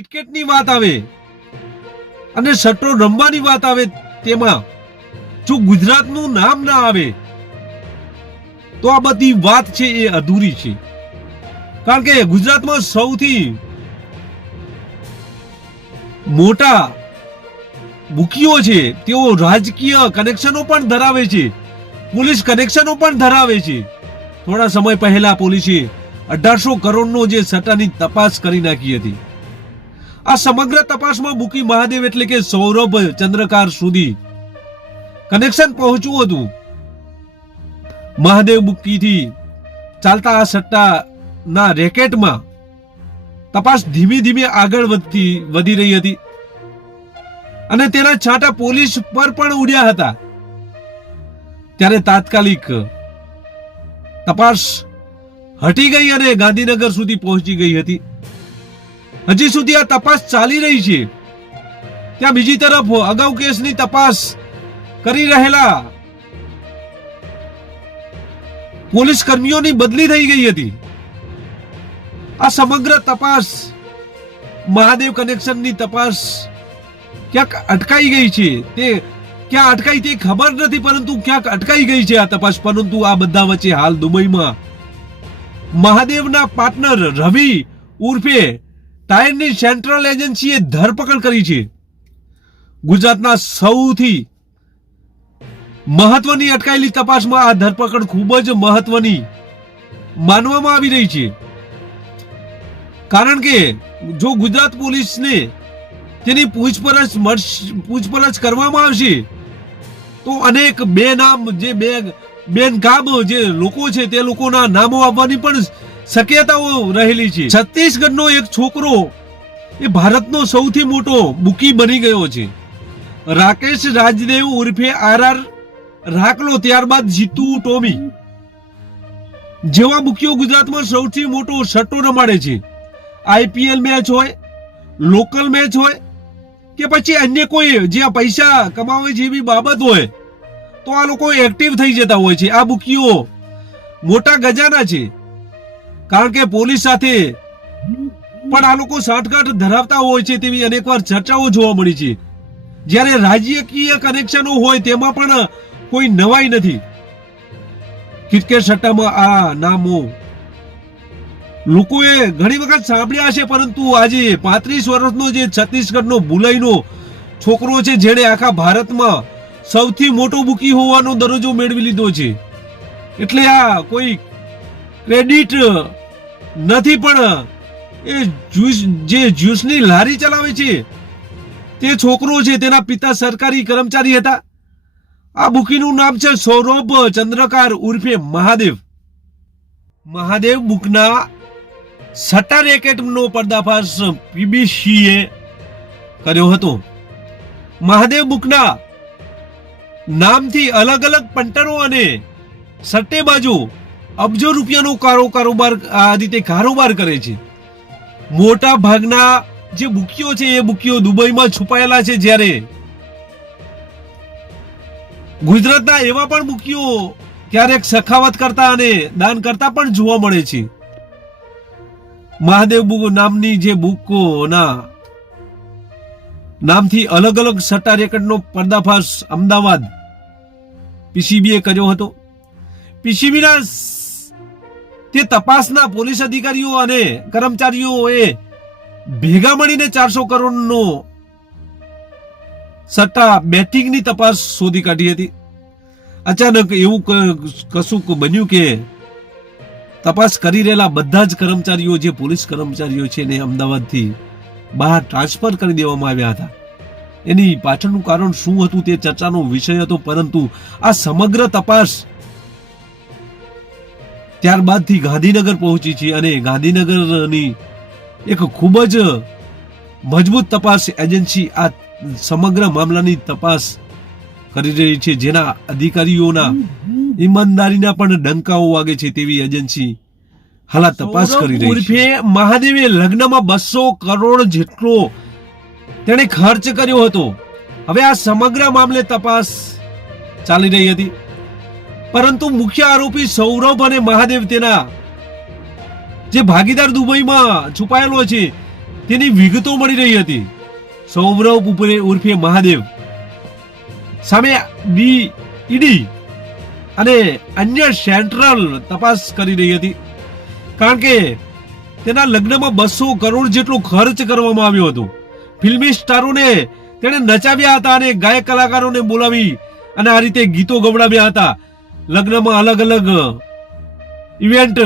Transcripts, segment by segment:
ક્રિકેટની વાત આવે અને સટ્ટો રમવાની વાત આવે તેમાં જો ગુજરાતનું નામ ના આવે તો આ બધી વાત છે એ અધૂરી છે. કારણ કે ગુજરાતમાં સૌથી મોટા બુકીઓ છે તેઓ રાજકીય કનેક્શનો પણ ધરાવે છે, પોલીસ કનેક્શનો પણ ધરાવે છે. થોડા સમય પહેલા પોલીસે 1800 કરોડનો જે સટ્ટાની તપાસ કરી નાખી હતી. આ સમગ્ર તપાસમાં બુકી મહાદેવ એટલે કે સૌરભ ચંદ્રકાર સુધી કનેક્શન પહોંચ્યું હતું. મહાદેવ બુકીથી ચાલતા આ સટ્ટાના રેકેટમાં તપાસ ધીમે ધીમે આગળ વધી રહી હતી અને તેના છાંટા પોલીસ પર પણ ઉડ્યા હતા. ત્યારે તાત્કાલિક તપાસ હટી ગઈ અને ગાંધીનગર સુધી પહોંચી ગઈ હતી. હજી સુધી આ તપાસ ચાલી રહી છે. ત્યાં બીજી તરફ અગાઉ કેસની તપાસ કરી રહેલા પોલીસ કર્મીઓની બદલી થઈ ગઈ હતી. આ સમગ્ર તપાસ મહાદેવ કનેક્શનની તપાસ ક્યાંક અટકાઈ ગઈ છે. તે ક્યાં અટકાઈ તે ખબર નથી, પરંતુ ક્યાંક અટકાઈ ગઈ છે આ તપાસ. પરંતુ આ બધા વચ્ચે હાલ દુબઈમાં મહાદેવના પાર્ટનર રવિ ઉર્ફે ટાયરની સેન્ટ્રલ એજન્સીએ ધરપકડ કરી છે. ગુજરાતના સૌથી મહત્વની અટકાયેલી તપાસમાં આ ધરપકડ ખૂબ જ મહત્વની માનવામાં આવી રહી છે. કારણ કે જો ગુજરાત પોલીસને તેની પૂછપરછ કરવામાં આવશે તો અનેક બેનકામ જે લોકો છે તે લોકોના નામો આવવાની પણ શક્યતાઓ રહેલી છે. છત્તીસગઢનો એક છોકરો એ ભારતનો સૌથી મોટો બુકી બની ગયો છે. રાકેશ રાજદેવ ઉર્ફે RR રાખલો, ત્યારબાદ જીતુ ટોમી જેવા બુકીઓ ગુજરાતમાં સૌથી મોટો સટ્ટો રમાડે છે. IPL મેચ હોય, લોકલ મેચ હોય કે પછી અન્ય કોઈ જ્યાં પૈસા કમાવે જેવી બાબત હોય તો આ લોકો એક્ટિવ થઈ જતા હોય છે. આ બુકીઓ મોટા ગજાના છે. કારણ કે પોલીસ સાથે પણ આ લોકો સાંઠગાંઠ ધરાવતા હોય છે તેવી અનેકવાર ચર્ચાઓ જોવા મળી છે. જ્યારે રાજકીય કનેક્શનો હોય તેમાં પણ કોઈ નવાઈ નથી. ક્રિકેટ સટ્ટામાં આ નામો લોકોએ ઘણી વખત સાંભળ્યા છે, પરંતુ આજે 35 વર્ષનો જે છત્તીસગઢનો બુલાઈનો છોકરો છે જેણે આખા ભારતમાં સૌથી મોટો બુકી હોવાનો દરજ્જો મેળવી લીધો છે. એટલે આ કોઈ ક્રેડિટ નથી, પણ એ જ્યુસની લારી ચલાવે છે તે છોકરો છે. તેના પિતા સરકારી કર્મચારી હતા. આ બુકીનું નામ છે સૌરભ ચંદ્રકાર ઉર્ફે મહાદેવ. મહાદેવ બુકના સટ્ટા રેકેટનો પર્દાફાશ PBCએ કર્યો હતો. મહાદેવ બુકના નામથી અલગ અલગ પંટરો અને સટ્ટેબાજો અબજો રૂપિયાનો કારોબાર કરે છે. મોટા ભાગના જે બુકીઓ છે એ બુકીઓ દુબઈમાં છુપાયેલા છે. જ્યારે ગુજરાતના એવા પણ બુકીઓ ક્યારેક સખાવત કરતા અને દાન કરતા પણ જોવા મળે છે. મહાદેવ બુક નામની જે બુકોના નામથી અલગ અલગ સટ્ટા રેકેટનો પર્દાફાશ અમદાવાદ PCBએ કર્યો હતો. PCBના તે તપાસના પોલીસ અધિકારીઓ અને કર્મચારીઓએ ભેગા મળીને 400 કરોડનો સટ્ટા બેટિંગની તપાસ શોધી કાઢી હતી. અચાનક એવું કશું બન્યું કે તપાસ કરી રહેલા બધા જ કર્મચારીઓ જે પોલીસ કર્મચારીઓ છે ને અમદાવાદથી બહાર ટ્રાન્સફર કરી દેવામાં આવ્યા હતા. એની પાછળનું કારણ શું હતું તે ચર્ચાનો વિષય હતો. પરંતુ આ સમગ્ર તપાસ ત્યારબાદથી ગાંધીનગર પહોંચી છે અને ગાંધીનગરની એક ખૂબ જ મજબૂત તપાસ એજન્સી આ સમગ્ર મામલાની તપાસ કરી રહી છે. જેના અધિકારીઓના ઈમાનદારીના પણ ડંકાઓ વાગે છે તેવી એજન્સી હાલ તપાસ કરી રહી છે. મહાદેવે લગ્નમાં 200 કરોડ જેટલો તેણે ખર્ચ કર્યો હતો. હવે આ સમગ્ર મામલે તપાસ ચાલી રહી હતી, પરંતુ મુખ્ય આરોપી સૌરભ અને મહાદેવ તેના જે ભાગીદાર દુબઈમાં છુપાયેલો છે તેની વિગતો મળી રહી હતી. સૌરભ ઉર્ફે મહાદેવ સામે ઈડી અને અન્ય સેન્ટ્રલ તપાસ કરી રહી હતી, કારણ કે તેના લગ્નમાં 200 કરોડ જેટલો ખર્ચ કરવામાં આવ્યો હતો. ફિલ્મી સ્ટારોને તેણે નચાવ્યા હતા અને ગાયક કલાકારોને બોલાવી અને આ રીતે ગીતો ગવડાવ્યા હતા. લગ્નમાં અલગ અલગ ઇવેન્ટ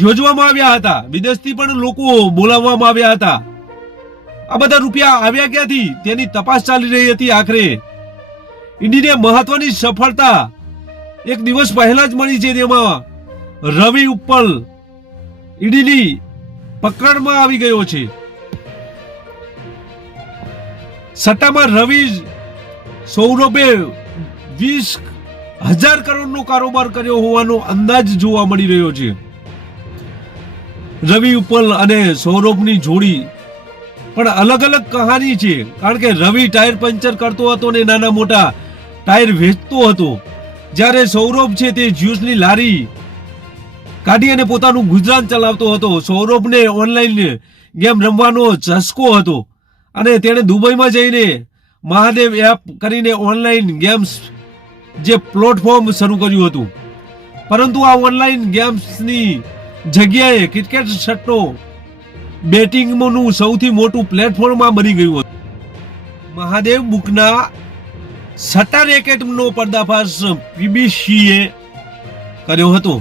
યોજવામાં આવ્યા હતા. વિદેશથી પણ લોકો બોલાવવામાં આવ્યા હતા. આ બધા રૂપિયા આવ્યા ક્યાંથી તેની તપાસ ચાલી રહી હતી. આખરે ઈડીને મહત્વની સફળતા એક દિવસ પહેલા જ મળી છે. તેમાં રવિ ઉપ્પલ ઈડીની પકડમાં આવી ગયો છે. સટ્ટામાં રવિ સૌરભે 20,000 કરોડનો કારોબાર કર્યો હોવાનો અંદાજ જોવા મળી રહ્યો છે. રવિ ઉપ્પલ અને સૌરભની જોડી પણ અલગ અલગ કહાની છે, કારણ કે રવિ ટાયર પંચર કરતો હતો ને નાના મોટા ટાયર વેચતો હતો, જ્યારે સૌરભ છે તે જ્યુસની લારી કાઢી અને પોતાનું ગુજરાન ચલાવતો હતો. સૌરભને ઓનલાઈન ગેમ રમવાનો ચસ્કો હતો અને તેણે દુબઈમાં જઈને મહાદેવ એપ કરીને ઓનલાઈન ગેમ્સ જે પ્લેટફોર્મ શરૂ કર્યું હતું. પરંતુ આ ઓનલાઈન ગેમ્સની જગ્યાએ ક્રિકેટ સટ્ટો બેટિંગનું સૌથી મોટું પ્લેટફોર્મ બની ગયું હતું. મહાદેવ બુકના સટ્ટા રેકેટનો પર્દાફાશ પીબીસીએ કર્યો હતો.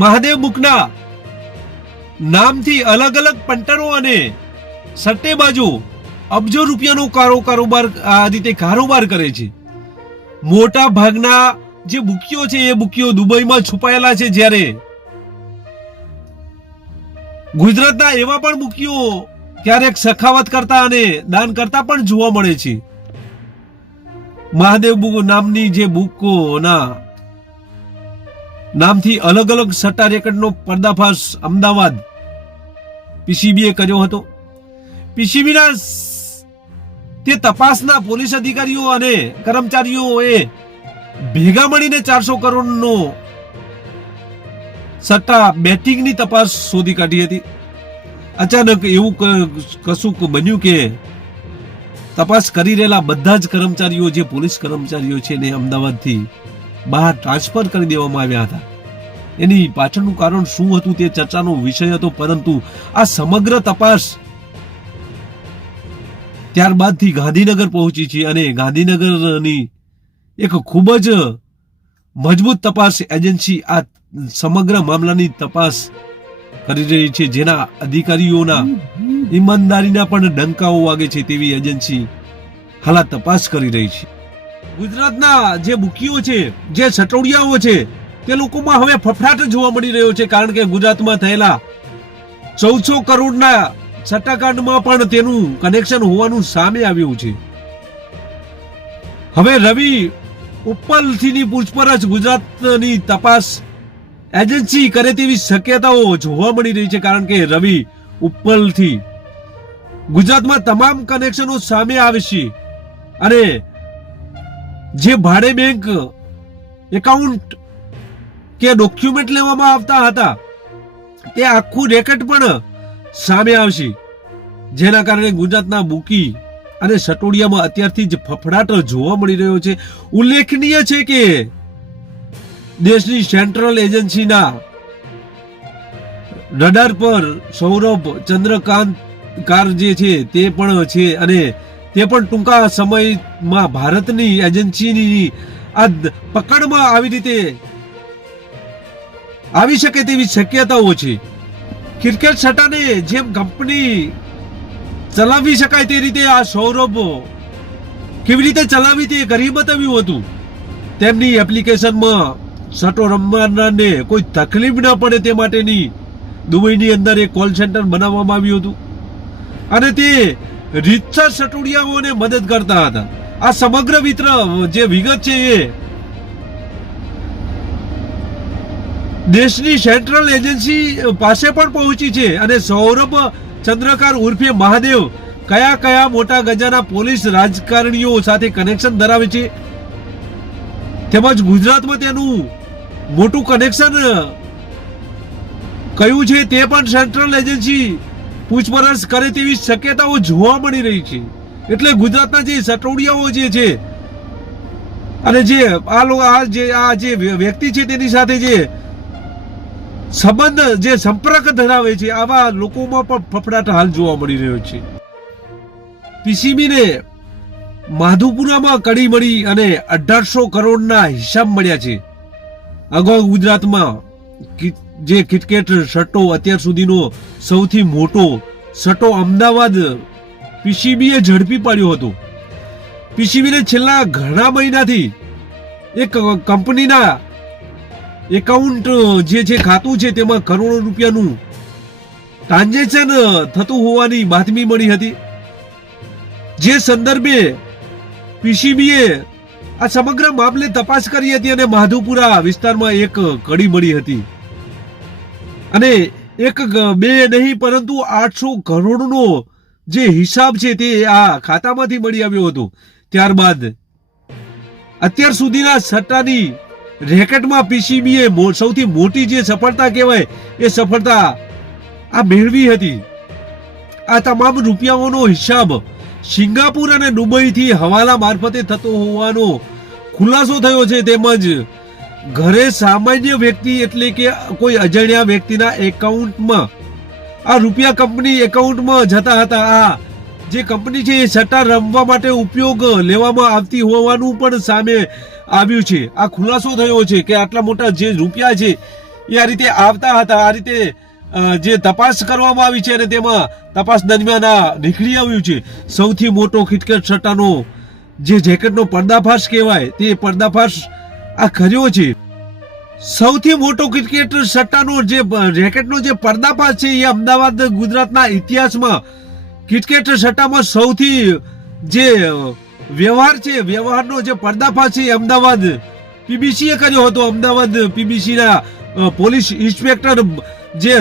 મહાદેવ બુકના નામથી અલગ અલગ પંટરો અને સટ્ટેબાજો અબજો રૂપિયાનો કારોબાર કરે છે. મોટા ભાગના જે બુકીઓ છે એ બુકીઓ દુબઈમાં છુપાયેલા છે, જ્યારે ગુજરાતના એવા પણ બુકીઓ ક્યારેક સખાવત કરતા અને દાન કરતા પણ જોવા મળે છે. મહાદેવ બુક નામની જે બુકોના નામથી અલગ અલગ સટ્ટા રેકેટનો પર્દાફાશ અમદાવાદ પીસીબીએ કર્યો હતો. પીસીબીના તે તપાસના પોલીસ અધિકારીઓ અને કર્મચારીઓએ ભેગા મળીને 400 કરોડનો સટ્ટા બેટિંગની તપાસ શોધી કાઢી હતી. અચાનક એવું કશુંક બન્યું કે તપાસ કરી રહેલા બધા જ કર્મચારીઓ, જે પોલીસ કર્મચારીઓ છે ને અમદાવાદથી બહાર ટ્રાન્સફર કરી દેવામાં આવ્યા હતા. એની પાછળનું કારણ શું હતું તે ચર્ચાનો વિષય હતો, પરંતુ આ સમગ્ર તપાસ ત્યારબાદથી ગાંધીનગર પહોંચી છે અને ગાંધીનગરની એક ખૂબ જ મજબૂત તપાસ એજન્સી આ સમગ્ર મામલાની તપાસ કરી રહી છે, જેના અધિકારીઓના ઈમાનદારીના પણ ડંકાઓ વાગે છે તેવી એજન્સી હાલ તપાસ કરી રહી છે. ગુજરાતના જે બુકીઓ છે, જે સટોડિયાઓ છે, તે લોકોમાં હવે ફફડાટ જોવા મળી રહ્યો છે, કારણ કે ગુજરાતમાં થયેલા 1400 કરોડના સટ્ટાકાંડમાં પણ તેનું કનેક્શન હોવાનું સામે આવ્યું છે. હવે રવિ ઉપ્પલથીની પૂછપરછ ગુજરાતની તપાસ એજન્સી કરે તેવી શક્યતાઓ જોવા મળી રહી છે, કારણ કે રવિ ઉપ્પલથી ગુજરાતમાં તમામ કનેક્શનો સામે આવશે અને જે ભાડે બેંક એકાઉન્ટ કે ડોક્યુમેન્ટ લેવામાં આવતા હતા તે આખું રેકેટ પણ સામે આવશે, જેના કારણે ગુજરાતના બુકી અને સટોડિયામાં અત્યારથી જ ફફડાટ જોવા મળી રહ્યો છે. ઉલ્લેખનીય છે કે દેશની સેન્ટ્રલ એજન્સીના રડાર પર સૌરભ ચંદ્રકાંત જે છે તે પણ છે અને તે પણ ટૂંકા સમયમાં ભારતની એજન્સીની આ પકડમાં આવી રીતે આવી શકે તેવી શક્યતાઓ છે. ક્રિકેટ સટ્ટાને જેમ કંપની ચલાવી શકાય તે રીતે આ સૌરભ કેવી રીતે ચલાવી તે કરી બતાવ્યું હતું. તેમની એપ્લિકેશનમાં સટ્ટો રમવાનારને કોઈ તકલીફ ન પડે તે માટેની દુબઈની અંદર એક કોલ સેન્ટર બનાવવામાં આવ્યું હતું અને તે રીતસર સટોડિયાઓને મદદ કરતા હતા. આ સમગ્ર જે વિગત છે એ દેશની સેન્ટ્રલ એજન્સી પાસે પણ પહોંચી છે અને સૌરભ ચંદ્રકાર ઉર્ફે મહાદેવ કયા કયા મોટા ગજાના પોલીસ રાજકારણીઓ સાથે કનેક્શન ધરાવે છે, તેમજ ગુજરાતમાં તેનું મોટું કનેક્શન કયું છે તે પણ સેન્ટ્રલ એજન્સી પૂછપરછ કરે તેવી શક્યતાઓ જોવા મળી રહી છે. એટલે ગુજરાતના જે સટોડિયાઓ જે છે અને જે વ્યક્તિ છે તેની સાથે જે સંબંધ જે સંપર્ક ધરાવે છે આવા લોકોમાં પણ ફફડાટ હાલ જોવા મળી રહ્યો છે. પીસીબીને માધુપુરામાં કડી મળી અને 1800 કરોડના હિસાબ મળ્યા છે. અગાઉ ગુજરાતમાં જે ક્રિકેટ સટ્ટો અત્યાર સુધીનો સૌથી મોટો સટ્ટો અમદાવાદ પીસીબીએ ઝડપી પાડ્યો હતો. પીસીબીને છેલ્લા ઘણા મહિનાથી એક કંપનીના એકાઉન્ટ જે છે ખાતું છે તેમાં કરોડો રૂપિયાનું ટ્રાન્ઝેક્શન થતું હોવાની બાતમી મળી હતી. જે સંદર્ભે પીસીબીએ આ સમગ્ર મામલે તપાસ કરી હતી અને માધુપુરા વિસ્તારમાં એક કડી મળી હતી અને એક બે નહીં પરંતુ 800 કરોડનો જે હિસાબ છે તે આ ખાતામાંથી મળી આવ્યો હતો. ત્યારબાદ અત્યાર સુધીના સટ્ટાની રેકેટમાં પીસીબીએ સૌથી મોટી જે સફળતા કહેવાય એ સફળતા આ મેળવી હતી. આ તમામ રૂપિયાઓનો હિસાબ સિંગાપુર અને દુબઈથી હવાલા મારફતે થતો હોવાનો ખુલાસો થયો છે. તેમજ ઘરે સામાન્ય વ્યક્તિ એટલે કે કોઈ અજાણ્યા વ્યક્તિના એકાઉન્ટમાં આ રૂપિયા કંપની એકાઉન્ટમાં જતા હતા. આ જે કંપની છે એ સટ્ટા રમવા માટે ઉપયોગ લેવામાં આવતી હોવાનું પણ સામે આવ્યું છે. આ ખુલાસો થયો છે કે આટલા મોટા જે રૂપિયા છે એ આ રીતે આવતા હતા. આ રીતે જે તપાસ કરવામાં આવી છે અને તેમાં તપાસ દરમિયાન આ નીકળી આવ્યું છે. સૌથી મોટો ક્રિકેટ સટ્ટાનો જે જેકેટનો પર્દાફાશ કહેવાય તે પર્દાફાશ આ કર્યો છે. સૌથી મોટો ક્રિકેટ સટ્ટાનો જે રેકેટનો જે પર્દાફાશ છે એ અમદાવાદ ગુજરાતના ઇતિહાસમાં ક્રિકેટ સટ્ટામાં સૌથી જે વ્યવહાર છે વ્યવહારનો જે પર્દાફાશ છે અમદાવાદ પીબીસીએ કર્યો હતો. અમદાવાદ પીબીસીના પોલીસ ઇન્સ્પેક્ટર જે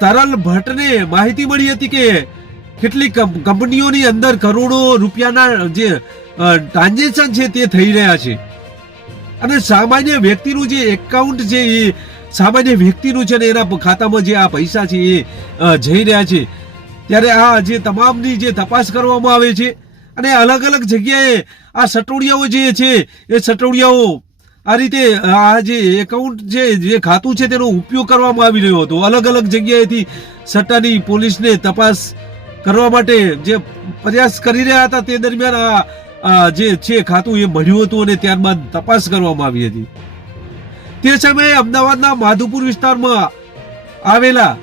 તરલ ભટ્ટને માહિતી મળી હતી કે કેટલીક કંપનીઓની અંદર કરોડો રૂપિયાના જે ટ્રાન્ઝેક્શન છે તે થઈ રહ્યા છે અને સામાન્ય વ્યક્તિનું જે એકાઉન્ટ છે એ સામાન્ય વ્યક્તિનું છે ને એના ખાતામાં જે આ પૈસા છે એ જઈ રહ્યા છે. ત્યારે આ જે તમામની જે તપાસ કરવામાં આવે છે અને અલગ અલગ જગ્યાએ આ સટોડિયાઓ જે છે એ સટોડિયાઓ આ રીતે આ જે એકાઉન્ટ છે જે ખાતું છે તેનો ઉપયોગ કરવામાં આવી રહ્યો હતો. અલગ અલગ જગ્યાએથી સટ્ટાની પોલીસને તપાસ કરવા માટે જે પ્રયાસ કરી રહ્યા હતા તે દરમિયાન આ જે છે ખાતું એ મળ્યું હતું અને ત્યારબાદ તપાસ કરવામાં આવી હતી. તે સમયે અમદાવાદના માધુપુર વિસ્તારમાં આવેલા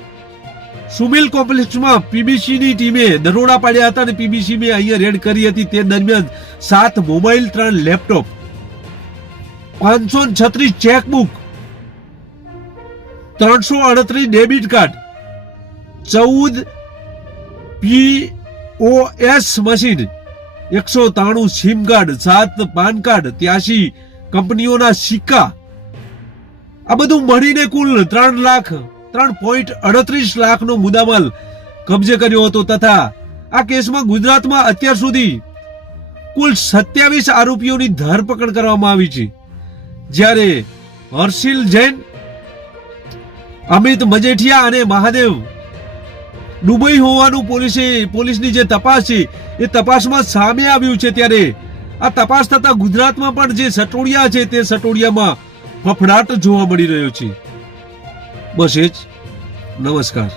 સુમિલ કોમ્પ્લેક્સમાં પીબીસીની ટીમે દરોડા પાડ્યા હતા અને પીબીસીએ અહીંયા રેડ કરી હતી. તે દરમિયાન 7 mobile, 3 laptop, 536 chequebook, 338 debit card, 14 POS machine, 193 sim card, 7 PAN card, 83 કંપનીઓના સિક્કા, આ બધું મળીને કુલ 3.38 લાખનો મુદ્દામાલ કબજે કર્યો હતો. તથા આ કેસમાં ગુજરાતમાં અત્યાર સુધી કુલ 27 આરોપીઓની ધરપકડ કરવામાં આવી છે. જ્યારે હર્ષિલ જૈન, અમિત મજેઠિયા અને મહાદેવ દુબઈ હોવાનું પોલીસની જે તપાસ છે એ તપાસમાં સામે આવ્યું છે. ત્યારે આ તપાસ થતા ગુજરાતમાં પણ જે સટોડિયા છે તે સટોડિયામાં ફફડાટ જોવા મળી રહ્યો છે. બસ એ જ. નમસ્કાર.